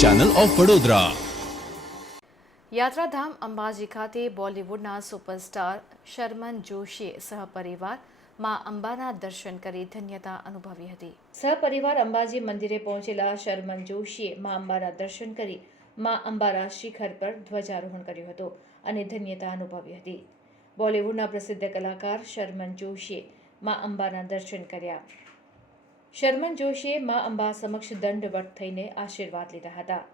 Channel of Vadodara. યાત્રાધામ અંબાજી ખાતે બોલિવૂડના સુપરસ્ટાર શર્મન જોશીએ સહપરિવાર માં અંબાના દર્શન કરી ધન્યતા અનુભવી હતી। સહપરિવાર અંબાજી મંદિરે પહોંચેલા શર્મન જોશીએ માં અંબાના દર્શન કરી માં અંબાના શિખર પર ધ્વજારોહણ કર્યું હતું અને ધન્યતા અનુભવી હતી। બોલિવૂડના પ્રસિદ્ધ કલાકાર શર્મન જોશીએ માં અંબાના દર્શન કર્યા। શર્મન જોશીએ માં અંબા સમક્ષ દંડવત થઈને આશીર્વાદ લીધા હતા।